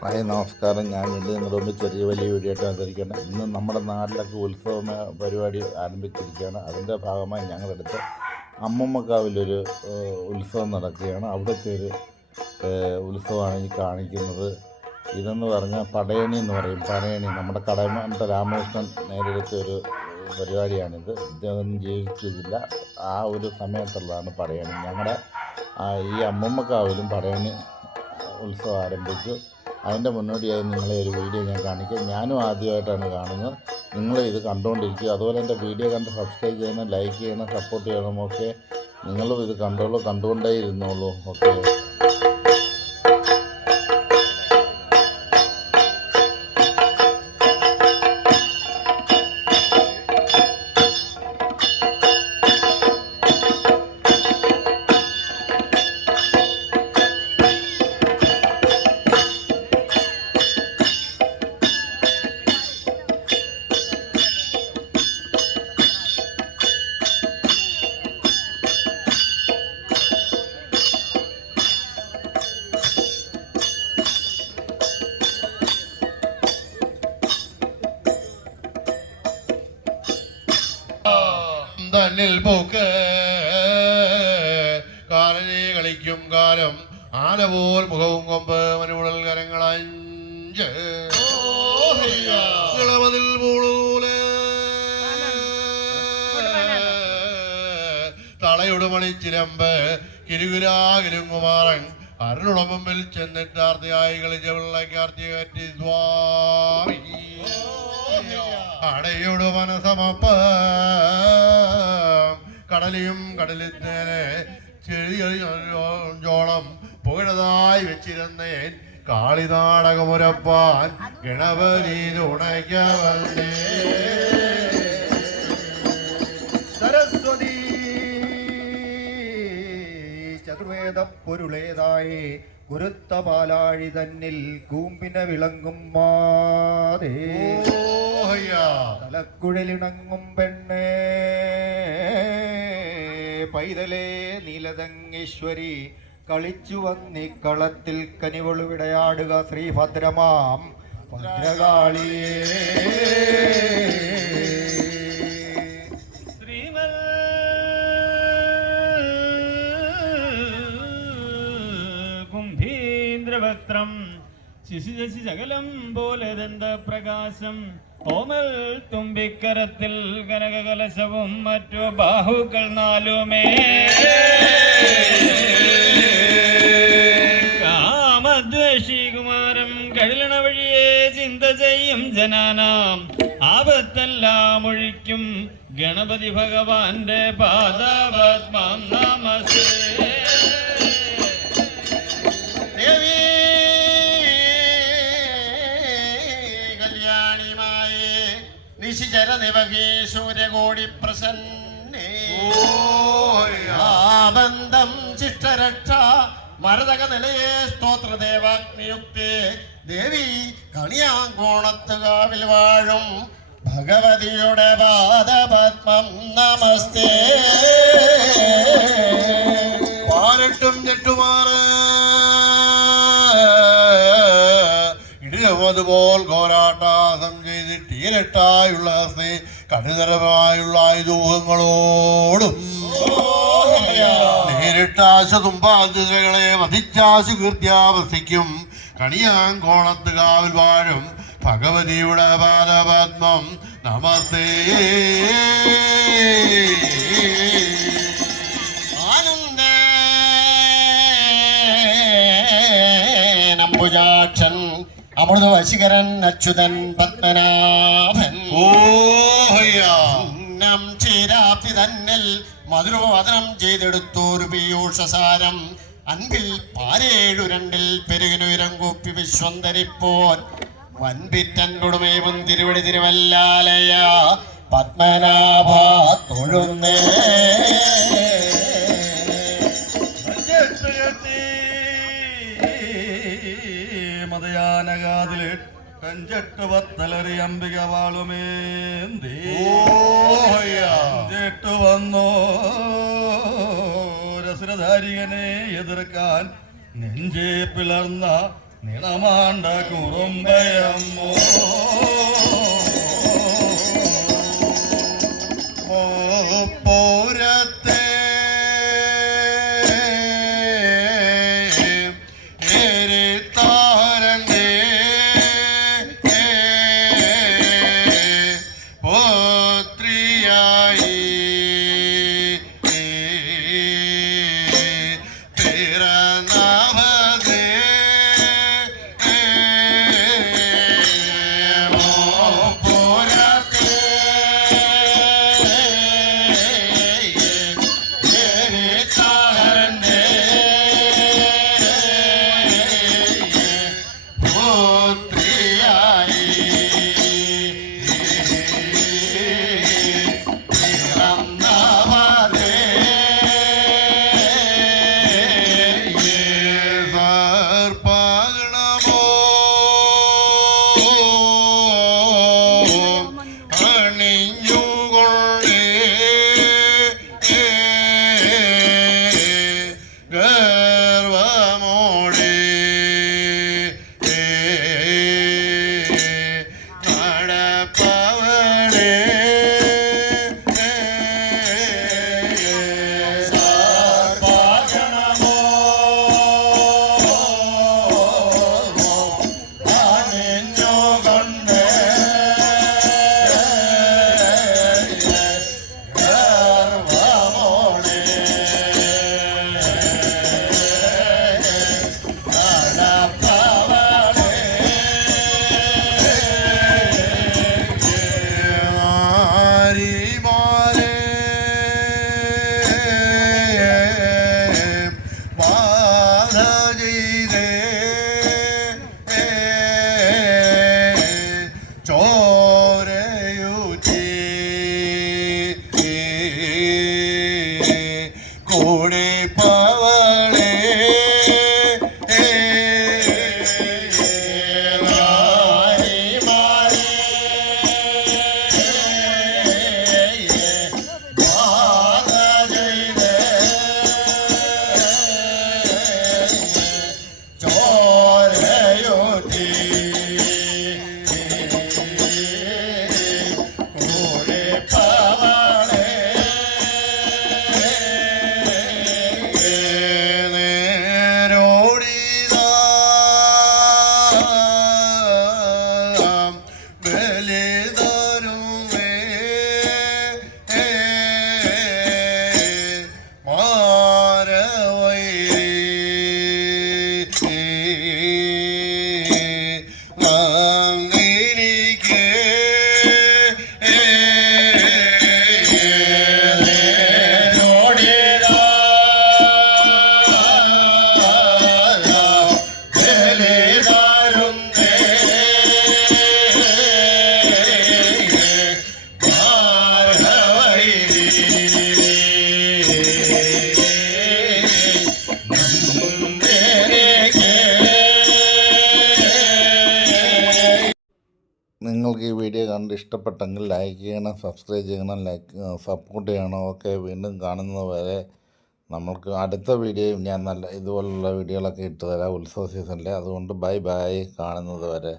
Hi നമസ്കാരം. ഞാൻ വീണ്ടും നിങ്ങളുടെ മുമ്പ് ചെറിയ വലിയ വീഡിയോ ആയിട്ട് വന്നിരിക്കുകയാണ്. ഇന്ന് നമ്മുടെ നാട്ടിലൊക്കെ ഉത്സവ പരിപാടി ആരംഭിച്ചിരിക്കുകയാണ്. അതിന്റെ ഭാഗമായി ഞങ്ങളെടുത്ത് അമ്മമ്മക്കാവിലൊരു ഉത്സവം നടക്കുകയാണ്. അവിടുത്തെ ഒരു ഉത്സവമാണ് ഈ കാണിക്കുന്നത്. ഇതെന്ന് പറഞ്ഞാൽ പടയണി എന്ന് പറയും. പടയണി നമ്മുടെ കടമന്റെ രാമകൃഷ്ണൻ നേരിടുത്ത ഒരു പരിപാടിയാണിത്. ഇതൊന്നും ജീവിച്ചില്ല ആ ഒരു സമയത്തുള്ളതാണ് പടയണി. ഞങ്ങളുടെ ഈ അമ്മമ്മക്കാവിലും പടയണി ഉത്സവം ആരംഭിച്ചു. അതിന്റെ മുന്നോടിയായി നിങ്ങളെ ഒരു വീഡിയോ ഞാൻ കാണിക്കാം. ഞാനും ആദ്യമായിട്ടാണ് കാണുന്നത്. നിങ്ങൾ ഇത് കണ്ടുകൊണ്ടിരിക്കുക അതുപോലെ എന്റെ വീഡിയോ കണ്ട് സബ്സ്ക്രൈബ് ചെയ്യണം ലൈക്ക് ചെയ്യണം സപ്പോർട്ട് ചെയ്യണം ഓക്കെ നിങ്ങളും ഇത് കണ്ടോളൂ കണ്ടുകൊണ്ടേ ഇരുന്നോളൂ ഓക്കെ തന്നിൽ പോക്ക്. കാലനെ കളിക്കും കാലം. ആനപോൽ മുഖവും കൊമ്പ് മനുകുഴൽ കരങ്ങളഞ്ച് ഇളവതിൽ പൂളൂൽ തളയുടെ മണിച്ചിരമ്പ് കിരുകുരാകിരുങ്കുമാരൻ അരുളുടെ ചെന്നിട്ട് ചെന്നിട്ടാർത്തിയായി കളിച്ച വെള്ളക്കാർത്തി സ്വാമി. അടയോട് മനസമപ്പ. കടലിയും കടലിത്തേനെ ചെറിയോളം പുകഴതായി വെച്ചിരുന്നേൻ കാളിനാടകമുരപ്പാൻ ഗണപതി തുണയ്ക്കവല്ലേ സരസ്വതി ചതുർവേദ പൊരുളേതായി ഗുരുത്തപാലാഴി തന്നിൽ കൂമ്പിന വിളങ്ങും മാതേ. തലക്കുഴലിണങ്ങും പെണ്ണേ. പൈതലേ നീലതങ്ങേശ്വരി കളിച്ചു വന്നിക്കളത്തിൽ കനിവളു വിടയാടുക ശ്രീഭദ്രമാം. ഭദ്രകാളിയേ. ശിശുശശി പോലെ ദന്ത പ്രകാശം. ഓമൽ തുമ്പിക്കരത്തിൽ കനകകലശവും മറ്റു ബാഹുക്കൾ നാലുമേ. കാമദ്വേഷി കുമാരം കഴിലണ വഴിയെ ചിന്ത ചെയ്യും ജനാനാം. ആപത്തെല്ലാം ഒഴിക്കും ഗണപതി ഭഗവാന്റെ പാദപത്മം. നമസ്തേ. കല്യാണിമായേ നിശിചര നിവകേ സൂര്യകോടി പ്രസന്നേ. ആബന്ധം ശിഷ്ടരക്ഷ മരതക നിലയെ സ്തോത്ര ദേവാഗ്നിയുക്തേ ദേവി കണിയാങ്കോണത്ത് കാവിൽ വാഴും ഭഗവതിയുടെ പാദപത്മം നമസ്തേ. തീരട്ടായുള്ള സ്ത്രീ കടുതരമായുള്ള ആയുധങ്ങളോടും നേരിട്ടാശ തുമ്പാതിരകളെ വധിച്ചാശു കീർത്യാവസിക്കും കണിയാങ്കോണത്ത് കാവിൽ വാഴും ഭഗവതിയുടെ പാദപത്മം. നമസ്തേ. അമൃത വശികരൻ അച്യുതൻ പത്മനാഭൻ നം ചേരാപ്തി തന്നിൽ മധുരവാദനം ചെയ്തെടുത്തോരു പീയൂഷസാരം. അൻപിൽ പാരേഴു രണ്ടിൽ പെരുകിനുയരം കൂപ്പി വിശ്വന്തരിപ്പോൻ. വൻപിറ്റൻ കൊടുമേവും തിരുവടി തിരുവല്ലാലയ പത്മനാഭ തൊഴുന്നേ. മതയാനകാതിൽ കഞ്ചെട്ട് പത്തലറി അംബിക വാളുമേന്തി കഞ്ചെട്ട് വന്നോ? രസരധാരികനെ എതിർക്കാൻ നെഞ്ചേ പിളർന്ന നിണമാണ്ട കുറുമ്പയമ്മോ? കൂടെ പവളേ നിങ്ങൾക്ക് ഈ വീഡിയോ കണ്ട് ഇഷ്ടപ്പെട്ടെങ്കിൽ ലൈക്ക് ചെയ്യണം സബ്സ്ക്രൈബ് ചെയ്യണം ലൈക്ക് സപ്പോർട്ട് ചെയ്യണം. ഓക്കെ വീണ്ടും കാണുന്നതുവരെ നമ്മൾക്ക് അടുത്ത വീഡിയോയും ഞാൻ നല്ല ഇതുപോലുള്ള വീഡിയോകളൊക്കെ ഇട്ട് തരാം ഉത്സവ സീസണിലെ അതുകൊണ്ട് ബൈ ബൈ കാണുന്നത് വരെ.